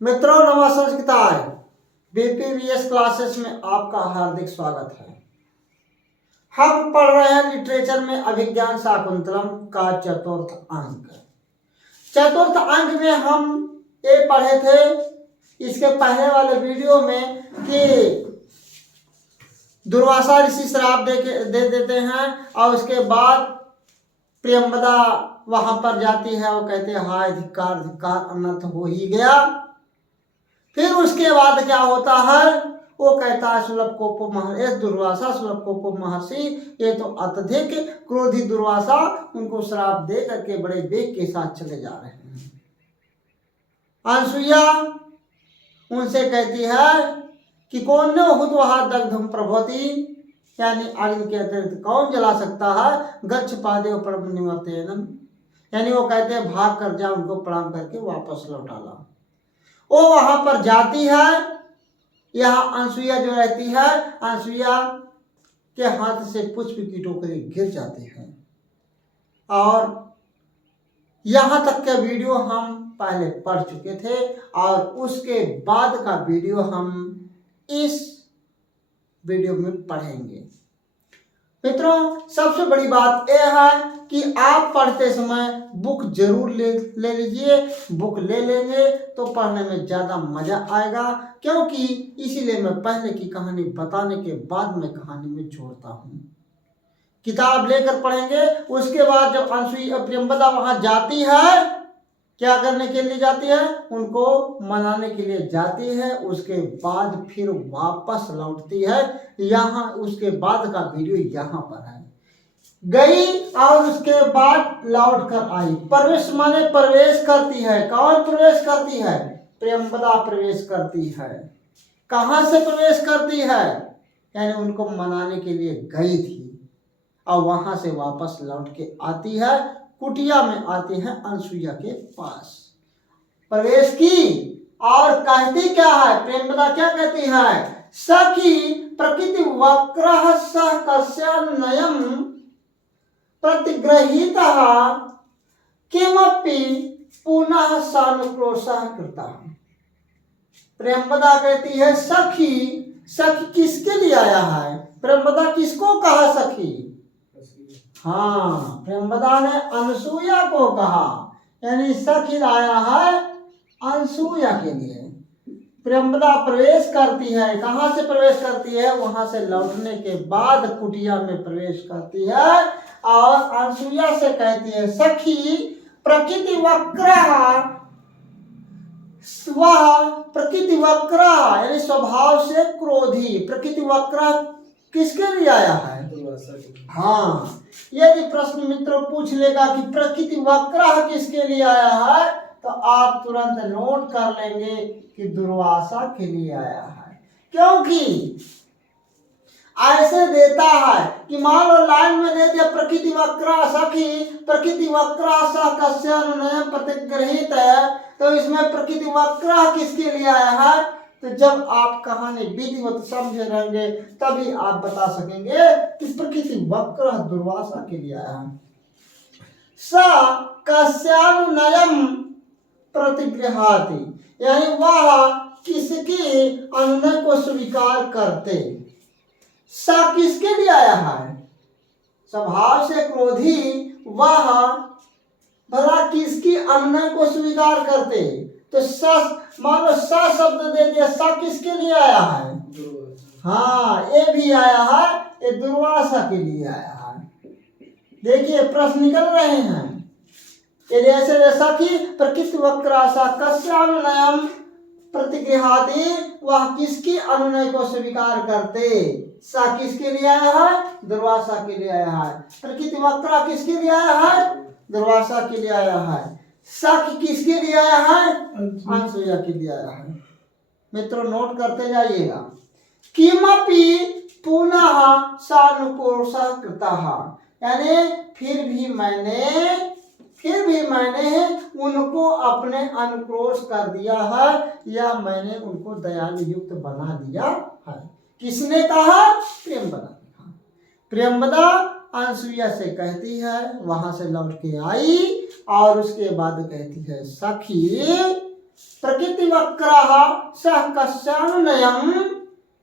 मित्रों नमस्कार। बीपीवीएस क्लासेस में आपका हार्दिक स्वागत है। हम पढ़ रहे हैं लिटरेचर में अभिज्ञान शाकुंतलम का चतुर्थ अंक। चतुर्थ अंक में हम ये पढ़े थे इसके पहले वाले वीडियो में कि दुर्वासा ऋषि श्राप दे देते हैं और उसके बाद प्रियंवदा वहां पर जाती है और कहते हैं हाय धिक्कार धिक्कार, अनर्थ हो ही गया। फिर उसके बाद क्या होता है, वो कहता है सुलभकोप महर्षि, दुर्वासा सुलभकोप महर्षि ये तो अत्यधिक क्रोधी दुर्वासा उनको श्राप दे करके बड़े वेग के साथ चले जा रहे हैं। अनसुईया उनसे कहती है कि कौन न हुत वहा दग्धम प्रभोति, यानी अग्नि के अतिरिक्त कौन जला सकता है। गच्छ पादेव परम निवर्तेनम, यानी वो कहते हैं भाग कर जा, उनको प्रणाम करके वापस लौटा ला। वो वहां पर जाती है। यहाँ अनसुईया जो रहती है, अनसुईया के हाथ से पुष्प की टोकरी गिर जाती है। और यहाँ तक का वीडियो हम पहले पढ़ चुके थे और उसके बाद का वीडियो हम इस वीडियो में पढ़ेंगे। मित्रों सबसे बड़ी बात यह है कि आप पढ़ते समय बुक जरूर ले लीजिए। बुक ले लेंगे तो पढ़ने में ज़्यादा मज़ा आएगा, क्योंकि इसीलिए मैं पहले की कहानी बताने के बाद में कहानी में जोड़ता हूँ। किताब लेकर पढ़ेंगे। उसके बाद जब अनसुईया प्रियंवदा वहाँ जाती है, क्या करने के लिए जाती है, उनको मनाने के लिए जाती है। उसके बाद फिर वापस लौटती है। यहाँ उसके बाद का वीडियो यहाँ पर है। गई और उसके बाद लौट कर आई। प्रवेश माने प्रवेश करती है। कौन प्रवेश करती है? प्रियंवदा प्रवेश करती है। कहाँ से प्रवेश करती है? यानी उनको मनाने के लिए गई थी और वहां से वापस लौट के आती है। कुटिया में आती है अनसुईया के पास। प्रवेश की और कहती क्या है, प्रियंवदा क्या कहती है, सखी प्रकृति वक्रः सह कस्यान्वयम् प्रतिगृहीतः किमपि पुनः सानुक्रोशः कृतः। प्रियंवदा कहती है सखी, सखी किसके लिए आया है? प्रियंवदा किसको कहा सखी? हाँ, प्रियंवदा ने अनसुईया को कहा, यानी सखी आया है अनसुईया के लिए। प्रियंवदा प्रवेश करती है। कहाँ से प्रवेश करती है? वहां से लौटने के बाद कुटिया में प्रवेश करती है और अनसुईया से कहती है सखी प्रकृति वक्रः, वह प्रकृति वक्रः यानी स्वभाव से क्रोधी। प्रकृति वक्रः किसके लिए आया है? हाँ, यदि प्रश्न मित्रों पूछ लेगा कि प्रकृति वक्रः किसके लिए आया है, तो आप तुरंत नोट कर लेंगे कि दुर्वासा के लिए आया है। क्योंकि ऐसे देता है कि मान लो लाइन में दे दिया प्रकृति वक्रः सखी प्रकृति वक्रः सह कस्यान्वयम् प्रतिगृहीत है, तो इसमें प्रकृति वक्रः किसके लिए आया है? तो जब आप कहानी विधिवत समझे रहेंगे तभी आप बता सकेंगे कि प्रकृति वक्रः दुर्वासा के लिए आया है। स कस्यान्वयम् प्रतिगृहाति, यानी वह किसकी अनुनय को स्वीकार करते। स किसके लिए आया है? स्वभाव से क्रोधी वह भला किसकी अनुनय को स्वीकार करते। तो मान लो स शब्द दे दिया, स किसके लिए आया है? हाँ, ये भी आया है, ये दुर्वासा के लिए आया है। देखिए प्रश्न निकल रहे हैं। यदि ऐसे जैसा कि प्रकृति वक्रः सह कस्यान्वयम् प्रतिगृहाति, वह किसकी अनुनय को स्वीकार करते। सा किसके लिए आया है? दुर्वासा के लिए आया है। प्रकृति वक्रः किसके लिए आया है? दुर्वासा के लिए आया है। सखी किसके लिए आया है? अनसुईया के लिए आया है। मित्रों नोट करते जाइएगा। किमपि पुनः सानुक्रोशः कृतः, यानी फिर भी मैंने उनको अपने अनुक्रोश कर दिया है या मैंने उनको दयालु युक्त बना दिया है। किसने कहा? प्रियंवदा ने कहा। प्रियंवदा अनसुईया से कहती है, वहां से लौट के आई और उसके बाद कहती है सखी प्रकृति वक्रः सह कस्यानुनयम्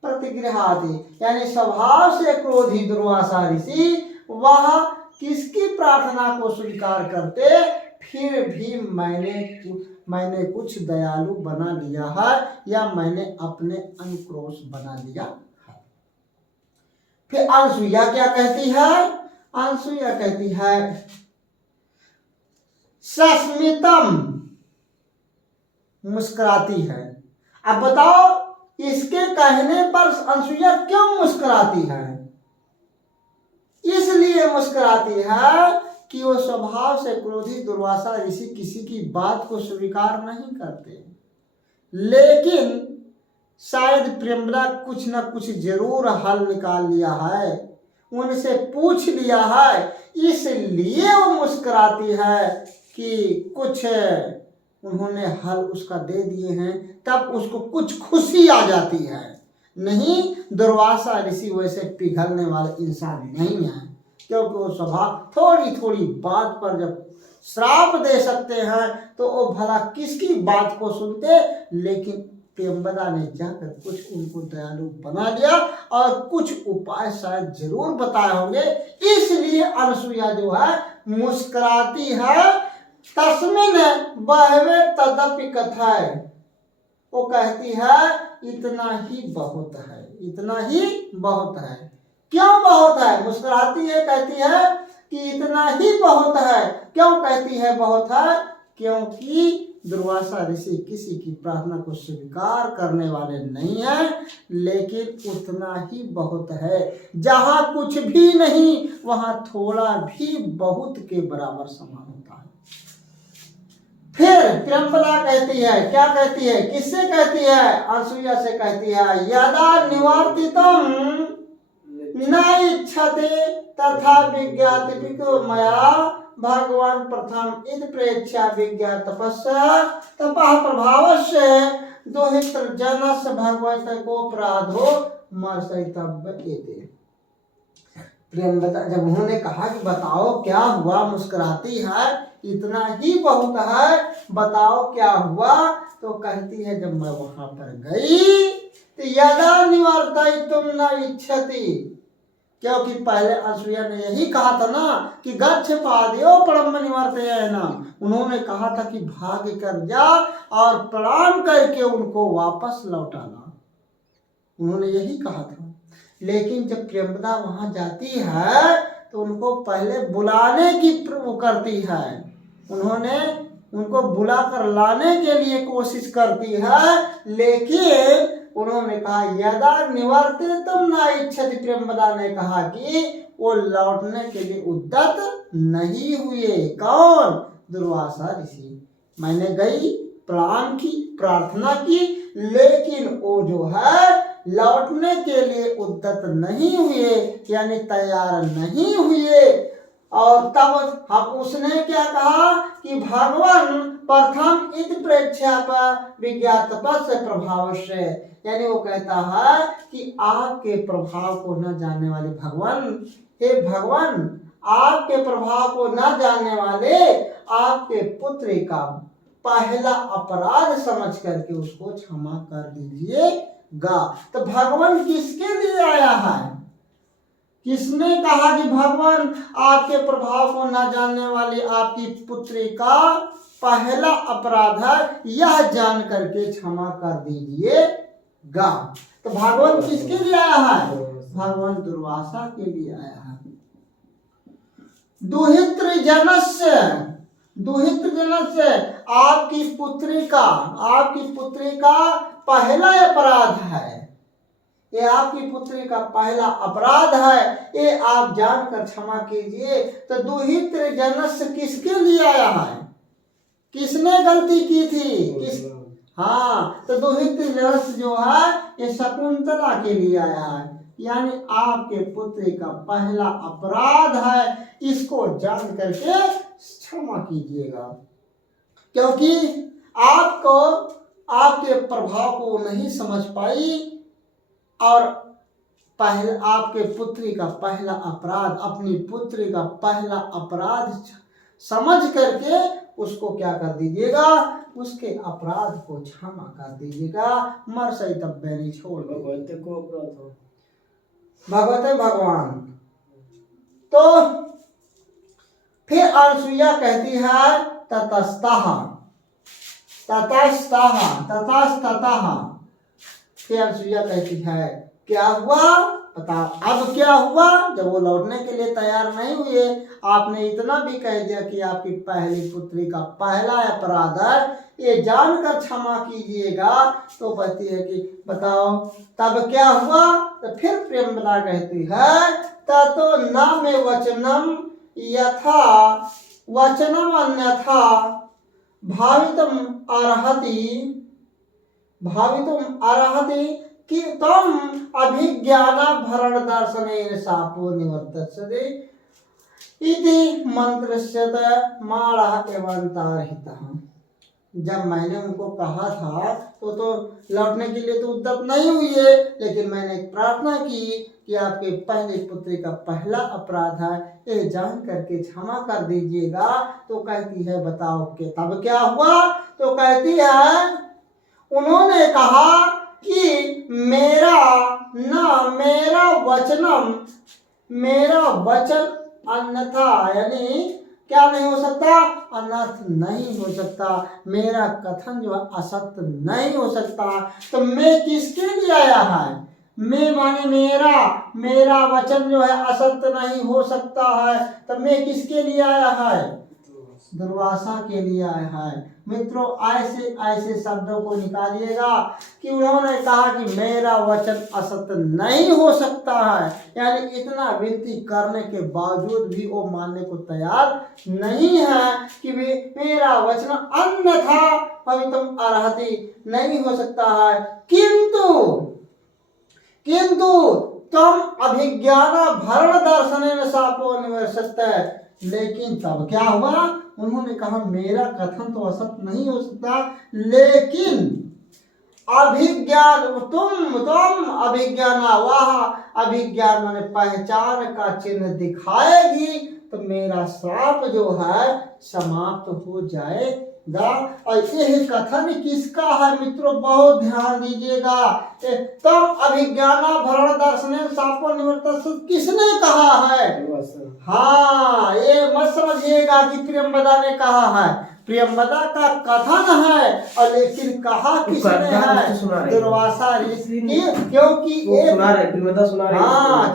प्रतिगृहाति, यानी स्वभाव से क्रोधी दुर्वासा ऋषि वह किसकी प्रार्थना को स्वीकार करते, फिर भी मैंने कुछ दयालु बना लिया है या मैंने अपने अनुक्रोश बना लिया है। फिर अनसुईया क्या कहती है, अनसुईया कहती है सस्मितम, मुस्कुराती है। अब बताओ इसके कहने पर अनसुईया क्यों मुस्कुराती है? इसलिए मुस्कुराती है कि वो स्वभाव से क्रोधी दुर्वासा ऋषि किसी की बात को स्वीकार नहीं करते, लेकिन शायद प्रियंवदा कुछ न कुछ जरूर हल निकाल लिया है, उनसे पूछ लिया है, इसलिए वो मुस्कुराती है कि कुछ उन्होंने हल उसका दे दिए हैं, तब उसको कुछ खुशी आ जाती है। नहीं, दुर्वासा ऋषि वैसे पिघलने वाले इंसान नहीं है, क्योंकि वो स्वभाव थोड़ी थोड़ी बात पर जब श्राप दे सकते हैं तो वो भला किसकी बात को सुनते। लेकिन प्रियंवदा ने जाकर कुछ उनको दयालु बना लिया और कुछ उपाय शायद जरूर बताए होंगे, इसलिए अनसुईया जो है मुस्कुराती है। तस्मिन बहवे तदपि कथाय, वो कहती है इतना ही बहुत है, इतना ही बहुत है। क्यों बहुत है? मुस्कुराती है, कहती है कि इतना ही बहुत है। क्यों कहती है बहुत है? क्योंकि दुर्वासा ऋषि किसी की प्रार्थना को स्वीकार करने वाले नहीं है, लेकिन उतना ही बहुत है। जहां कुछ भी नहीं वहां थोड़ा भी बहुत के बराबर समान होता है। फिर प्रियंवदा कहती है, क्या कहती है, किससे कहती है? अनसुईया से कहती है यदा निवर्तितम न इच्छते तथा विज्ञाति मया भगवान प्रथम इन प्रेक्षा विज्ञा तपस्या तपः प्रभावस्य दोहित्र जनस्य भगवत को अपराधो मर्षयितव्य। प्रियंवदा जब उन्होंने कहा कि बताओ क्या हुआ, मुस्कुराती है, इतना ही बहुत है, बताओ क्या हुआ, तो कहती है जब मैं वहां पर गई तो यदा निवर्तयितुम न इच्छति, क्योंकि पहले अनसुईया ने यही कहा था ना कि गच्छ पादयो परम निवर्तयेन, उन्होंने कहा था कि भाग कर जा और प्रणाम करके उनको वापस लौटाना, उन्होंने यही कहा था। लेकिन जब प्रियंवदा वहां जाती है तो उनको पहले बुलाने की वो करती है, उन्होंने उनको बुलाकर लाने के लिए कोशिश करती है, लेकिन उन्होंने कहा यदा निवर्तितुम न इच्छति, प्रियंवदा ने कहा कि वो लौटने के लिए उद्यत नहीं हुए। कौन? दुर्वासा ऋषि। मैंने गई, प्रणाम की, प्रार्थना की, लेकिन वो जो है लौटने के लिए उद्यत नहीं हुए, यानी तैयार नहीं हुए। और तब हम उसने क्या कहा कि भगवान प्रथम इत प्रेक्षा पर विज्ञात से प्रभाव से, यानी वो कहता है कि आपके प्रभाव को न जानने वाले भगवान, हे भगवान आपके प्रभाव को न जानने वाले आपके पुत्र का पहला अपराध समझ करके उसको क्षमा कर दीजिएगा। तो भगवान किसके लिए आया है? किसने कहा कि भगवान आपके प्रभाव को न जानने वाली आपकी पुत्री का पहला अपराध है, यह जान करके क्षमा कर दीजिएगा। तो भगवान किसके लिए आया है? भगवान दुर्वासा के लिए आया है। दुहित्र जनस्य, दुहित्र जनस्य आपकी पुत्री का पहला अपराध है, ये आपकी पुत्री का पहला अपराध है, ये आप जानकर क्षमा कीजिए। तो दुहित्र जनस्य किसके लिए आया है? किसने गलती की थी? हाँ, तो दुहित्र जनस्य जो है ये शकुंतला के लिए आया है, यानी आपके पुत्री का पहला अपराध है, इसको जान करके क्षमा कीजिएगा। क्योंकि आपको आपके प्रभाव को नहीं समझ पाई और पहले आपके पुत्री का पहला अपराध, अपनी पुत्री का पहला अपराध समझ करके उसको क्या कर दीजिएगा, उसके अपराध को क्षमा कर दीजिएगा। मर सही तब बैरी छोड़ भगवते को अपराध हो, भगवते भगवान। तो फिर अनसुईया कहती है ततस्तः ततस्तः ततस्ततः। फिर अनसुईया कहती है क्या हुआ बताओ, अब क्या हुआ। जब वो लौटने के लिए तैयार नहीं हुए, आपने इतना भी कह दिया कि आपकी पहली पुत्री का पहला अपराध है, ये जानकर क्षमा कीजिएगा। तो कहती है कि बताओ तब क्या हुआ। तो फिर प्रेमवदा कहती है ततो न मे वचनम यथा वचनम अन्यथा भावितुम अर्हति कि तम अभिज्ञाना भरण दर्शनेन शापो निवर्तस्यते इति मंत्रस्य माणः एवंतारहितः। जब मैंने उनको कहा था तो लौटने के लिए तो उद्यत नहीं हुई है, लेकिन मैंने प्रार्थना की कि आपके पहले पुत्री का पहला अपराध है, ये जान करके क्षमा कर दीजिएगा। तो कहती है बताओ कि तब क्या हुआ। तो कहती है उन्होंने कहा कि मेरा वचन अन्यथा, यानी क्या नहीं हो सकता, अनर्थ नहीं हो सकता, मेरा कथन जो है असत्य नहीं हो सकता। तो मैं किसके लिए आया है, मैं माने मेरा वचन जो है असत्य नहीं हो सकता है, तो मैं किसके लिए आया है, दुर्वासा के लिए आया है। मित्रों ऐसे ऐसे शब्दों को निकालिएगा कि उन्होंने कहा कि मेरा वचन असत्य नहीं हो सकता है, यानी इतना विनती करने के बावजूद भी वो मानने को तैयार नहीं है कि वे मेरा वचन अन्यथा भवितुम अर्हति नहीं हो सकता है। किंतु तम अभिज्ञान भरण दर्शनेन शापो निवर्तते। लेकिन तब क्या हुआ, उन्होंने कहा मेरा कथन तो असत्य नहीं हो सकता, लेकिन अभिज्ञान तुम अभिज्ञाना, वह अभिज्ञान माने पहचान का चिन्ह दिखाएगी तो मेरा श्राप जो है समाप्त हो जाएगा। और यह कथन किसका है मित्रों, बहुत ध्यान दीजिएगा। तम अभिज्ञाना भरण दर्शन शापो निवर्तस्यते किसने कहा है। हाँ, ये मत समझिएगा कि प्रियंवदा ने कहा है, प्रियंवदा का कथन है, और लेकिन कहा किसने है, दुर्वासा ऋषि ने। क्योंकि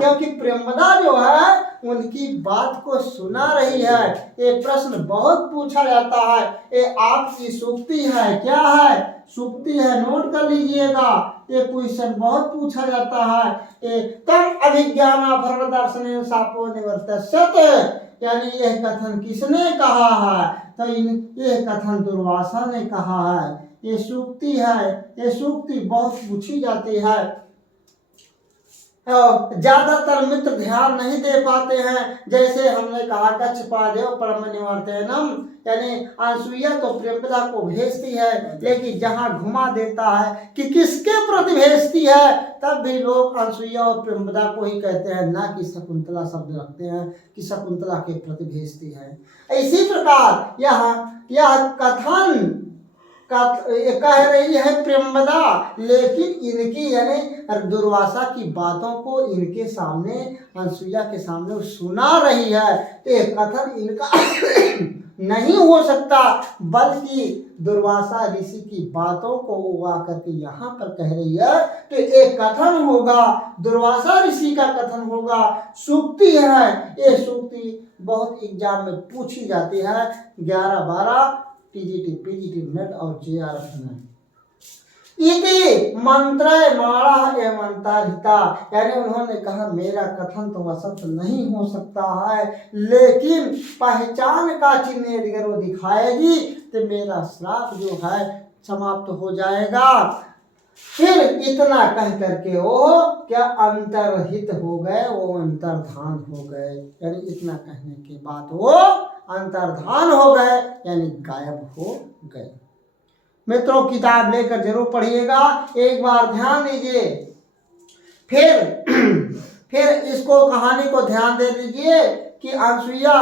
क्योंकि प्रियंवदा जो है उनकी बात को सुना रही है। ये प्रश्न बहुत पूछा जाता है, ये आपकी सूक्ति है, क्या है, सूक्ति है, नोट कर लीजिएगा। ये क्वेश्चन बहुत पूछा जाता है। तम अभिज्ञाना भरण दर्शनेन शापो निवर्तस्यते, यानी यह कथन किसने कहा है, तो यह कथन दुर्वासा ने कहा है। ये सूक्ति है, ये सूक्ति बहुत पूछी जाती है। ज्यादातर मित्र ध्यान नहीं दे पाते हैं। जैसे हमने कहा गच्छ पादेव परम निवर्तनम, यानी अनसुईया तो प्रेमवदा को भेजती है, लेकिन जहां घुमा देता है कि किसके प्रति भेजती है, तब भी लोग अनसुईया और प्रेमवदा को ही कहते हैं, ना कि शकुंतला शब्द रखते हैं कि शकुंतला के प्रति भेजती है। इसी प्रकार यह कथन कह रही है प्रेमवदा, लेकिन इनकी यानी दुर्वासा की बातों को इनके सामने, अनसुईया के सामने सुना रही है। तो ये कथन इनका नहीं हो सकता, बल्कि दुर्वासा ऋषि की बातों को वो आकर के यहाँ पर कह रही है। तो एक कथन होगा, दुर्वासा ऋषि का कथन होगा, सूक्ति है। ये सूक्ति बहुत एग्जाम में पूछी जाती है, 11-12 टीजीटी, पीजीटी, नेट और जेआरएफ में। इति मंत्रय माणः एवंतारहिता, यानी उन्होंने कहा मेरा कथन तो असत्य नहीं हो सकता है, लेकिन पहचान का चिन्ह अगर वो दिखाएगी तो मेरा श्राप जो है समाप्त हो जाएगा। फिर इतना कह करके वो क्या अंतर्हित हो गए, वो अंतर्धान हो गए, यानी इतना कहने के बाद वो अंतर्धान हो गए, यानी गायब हो गए। मित्रों किताब लेकर जरूर पढ़िएगा, एक बार ध्यान दीजिए, फिर इसको कहानी को ध्यान दे दीजिए कि अनसुईया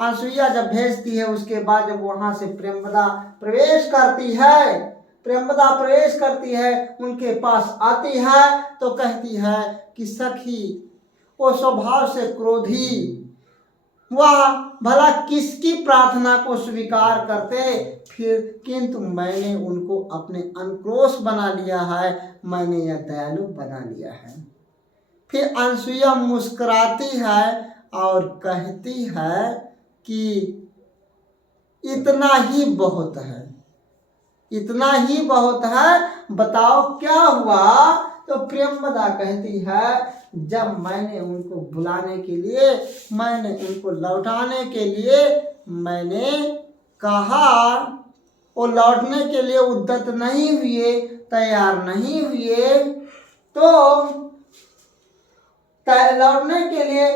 अनसुईया जब भेजती है उसके बाद जब वहां से प्रेमवदा प्रवेश करती है, प्रेमवदा प्रवेश करती है, उनके पास आती है तो कहती है कि सखी वो स्वभाव से क्रोधी, वह भला किसकी प्रार्थना को स्वीकार करते, फिर किंतु मैंने उनको अपने अनुक्रोश बना लिया है, मैंने यह दयालु बना लिया है। फिर अनसुईया मुस्कुराती है और कहती है कि इतना ही बहुत है, इतना ही बहुत है, बताओ क्या हुआ। तो प्रेमवदा कहती है जब मैंने उनको बुलाने के लिए, मैंने उनको लौटाने के लिए मैंने कहा, वो लौटने के लिए उद्यत नहीं हुए, तैयार नहीं हुए, तो लौटने के लिए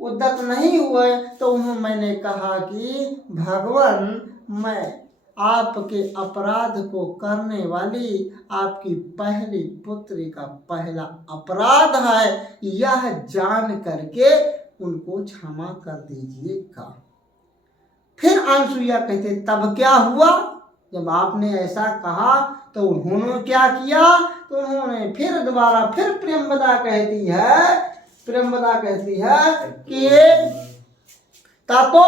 उद्यत नहीं हुए तो उन्होंने मैंने कहा कि भगवान मैं आपके अपराध को करने वाली आपकी पहली पुत्री का पहला अपराध है, यह जान करके उनको क्षमा कर दीजिएगा। फिर अनसुईया कहते तब क्या हुआ, जब आपने ऐसा कहा तो उन्होंने क्या किया, तो उन्होंने फिर दोबारा फिर प्रेमवदा कहती है कि ततो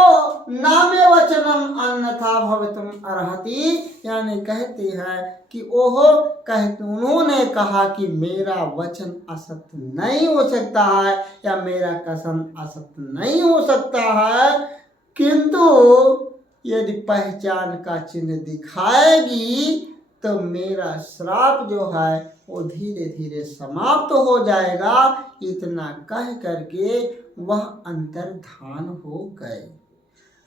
नामे वचनम अन्यथा भवितुम अर्हति, यानी कहती है कि ओहो कहते उन्होंने कहा कि मेरा वचन असत्य नहीं हो सकता है या मेरा कसम असत्य नहीं हो सकता है, किंतु यदि पहचान का चिन्ह दिखाएगी तो मेरा श्राप जो है वो धीरे धीरे समाप्त हो जाएगा। इतना कह करके वह अंतर्धान हो गए।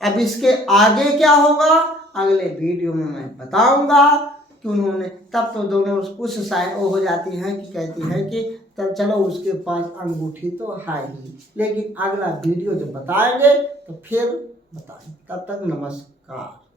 अब इसके आगे क्या होगा अगले वीडियो में मैं बताऊंगा कि उन्होंने तब तो दोनों उस साइड हो जाती हैं कि कहती है कि तब चलो उसके पास अंगूठी तो है ही, लेकिन अगला वीडियो जब बताएंगे तो फिर बताएंगे। तब तक नमस्कार।